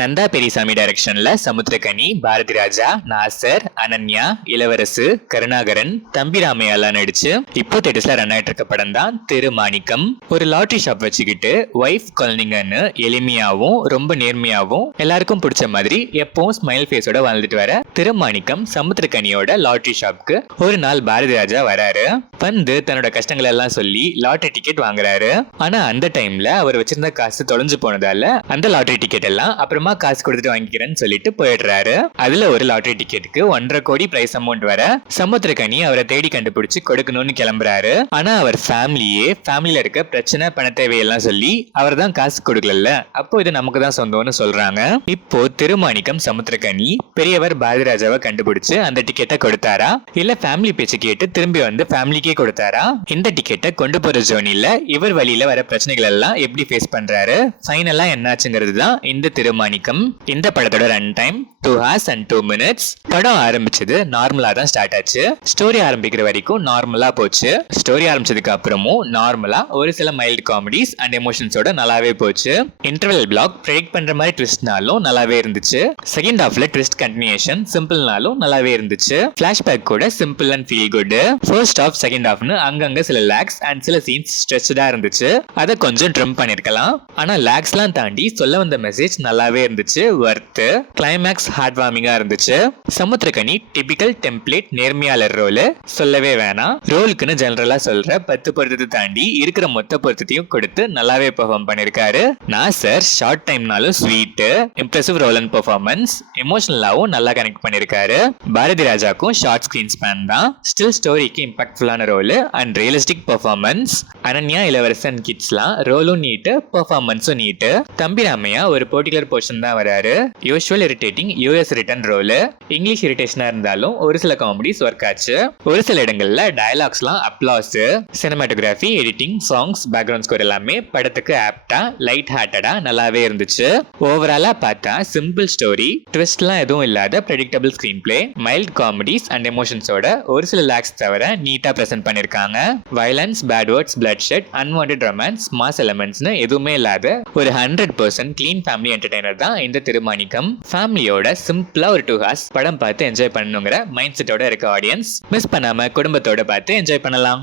நந்தா பெரியசாமி டைரக்ஷன்ல சமுத்திரக்கனி, பாரதி ராஜா, நாசர், அனன்யா, இளவரசு, கருணாகரன், தம்பி ராமையாலாம் நடிச்சு இப்போ தேட்டர்ஸ்ல ரன் ஆயிட்டு இருக்க படம் தான் திருமாணிக்கம். ஒரு லாட்டரி ஷாப் வச்சுக்கிட்டு ஒய்ஃப் குழந்தைங்கன்னு எளிமையாவும் ரொம்ப நேர்மையாவும் எல்லாருக்கும் பிடிச்ச மாதிரி எப்பவும் ஸ்மைல் ஃபேஸோட வாழ்ந்துட்டு வர திருமாணிக்கம் சமுத்திரக்கனியோட லாட்டரி ஷாப்க்கு ஒரு நாள் பாரதி ராஜா வராரு. வந்து தன்னோட கஷ்டங்கள் எல்லாம் சொல்லி லாட்டரி டிக்கெட் வாங்குறாரு. ஆனா அந்த டைம்ல அவர் வச்சிருந்த காசு தொலைஞ்சு போனதால அந்த லாட்டரி டிக்கெட் எல்லாம் அப்புறமா காசு கொடுத்துட்டு வாங்கிக்கிறேன்னு சொல்லிட்டு போயிடுறாரு. அதுல ஒரு லாட்டரி டிக்கெட்டுக்கு 1.5 கோடி பிரைஸ் அமௌண்ட் வர சமுத்திரக்கனி அவரை தேடி கண்டுபிடிச்சு கொடுக்கணும்னு கிளம்புறாரு. ஆனா அவர் ஃபேமிலியில இருக்க பிரச்சனை பண தேவையெல்லாம் சொல்லி அவர் தான் காசு கொடுக்கல. அப்போ இது நமக்கு தான் சொந்தம்னு சொல்றாங்க. இப்போ திருமாணிக்கம் சமுத்திரக்கனி பெரியவர் பாரதிராஜாவை கண்டுபிடிச்சு அந்த டிக்கெட்டை கொடுத்தாரா இல்ல ஃபேமிலி பேச்சு கேட்டு திரும்பி வந்து ஃபேமிலிக்கே கொடுத்தாரா? இந்த டிக்கெட்டை கொண்டு போற ஜோனில இவர் வழியில வர பிரச்சனைகள் எல்லாம் எப்படி ஃபேஸ் பண்றாரு, ஃபைனலா என்னாச்சுங்கிறது தான் இந்த திருமாணிக்கம். இந்த படத்தோட run time 2 hours and 2 minutes. படம் ஆரம்பிச்சது நார்மலா தான் ஸ்டார்ட் ஆச்சு. ஸ்டோரி ஆரம்பிக்கிற வரைக்கும் நார்மலா போச்சு. ஸ்டோரி ஆரம்பிச்சதுக்கு அப்புறமும் நார்மலா ஒரு சில மைல்டு காமெடிஸ் அண்ட் எமோஷன்ஸோட நல்லாவே போச்சு. இன்டர்வல் பிளாக் ப்ரெடிக்ட் பண்ற மாதிரி ட்விஸ்ட்னாலும் நல்லாவே இருந்துச்சு. செகண்ட் ஹாஃப்ல ட்விஸ்ட் கண்டினியூஷன் சிம்பிள்னாலும் நல்லாவே இருந்துச்சு. ஃபிளாஷ்பேக் கூட simple and feel good. First half second ஹாஃப்னு அங்கங்க சில லேக்ஸ் அண்ட் சில சீன்ஸ் ஸ்ட்ரெச்சடா இருந்துச்சு. அதை கொஞ்சம் ட்ரிம் பண்ணிருக்கலாம். ஆனா லேக்ஸ்லாம் தாண்டி சொல்ல வந்த மெசேஜ் நல்லாவே இருந்துச்சு. வர்த் கிளைமேக்ஸ் ஹார்ட் வார்மிங்கா இருந்துச்சு. சமுத்திரக்கனி டிபிக்கல் டெம்ப்ளேட் நேர்மையாளர் ரோல் சொல்லவே வேணாம். ரோலுக்குன்னு ஜெனரலா சொல்ற 10 பொருத்தத்தை தாண்டி இருக்கிற மொத்த பொருத்தத்தையும் கொடுத்து நல்லாவே பெர்ஃபார்ம் பண்ணிருக்காரு. நாசர் ஷார்ட் டைம்னாலும் sweet impressive role and performance எமோஷனலாவும் நல்லா கனெக்ட் பண்ணிருக்காரு. பாரதி ராஜாக்கும் ஷார்ட் ஸ்கிரீன் ஸ்பேன் தான். ஸ்டில் ஸ்டோரிக்கு இம்பாக்ட்ஃபுல்லான role and realistic performance. Ananya, Ilavarasan கிட்ஸ்லாம் ரோலும் நீட்டு பெர்ஃபார்மன்ஸும் நீட்டு. தம்பி ராமையா ஒரு பர்டிகுலர் போர்ஷன் தான் வராரு. Usual irritating US return role. English இரிட்டேஷனா இருந்தாலும் ஒரு சில காமெடிஸ் ஒர்க் ஆச்சு. ஒரு சில இடங்கள்ல டயலாக்ஸ்லாம் applause. Cinematography, editing, songs, background score எல்லாமே படத்துக்கு ஆப்டா லைட் ஹார்ட்டடா நல்லாவே இருந்துச்சு. ஓவராலா பார்த்தா சிம்பிள் ஸ்டோரி, ட்விஸ்ட்லாம் எதுவும் இல்லாத predictable screenplay, mild comedies and எமோஷன்ஸோட ஒரு சில லேக்ஸ் தவிர நீட்டா பிரசன்ட் பண்ணிருக்காங்க. Violence, bad words, bloodshed, unwanted romance, mass எலிமெண்ட்ஸ்னு எதுவுமே இல்லாத ஒரு 100% கிளீன் ஃபேமிலி என்டர்டைனர் தான் இந்த திருமாணிக்கம். ஃபேமிலியோட சிம்பிளா ஒரு 2 hours படம் பார்த்து என்ஜாய் பண்ணணுங்கிற மைண்ட் செட்டோட இருக்க ஆடியன்ஸ் மிஸ் பண்ணாம குடும்பத்தோட பார்த்து என்ஜாய் பண்ணலாம்.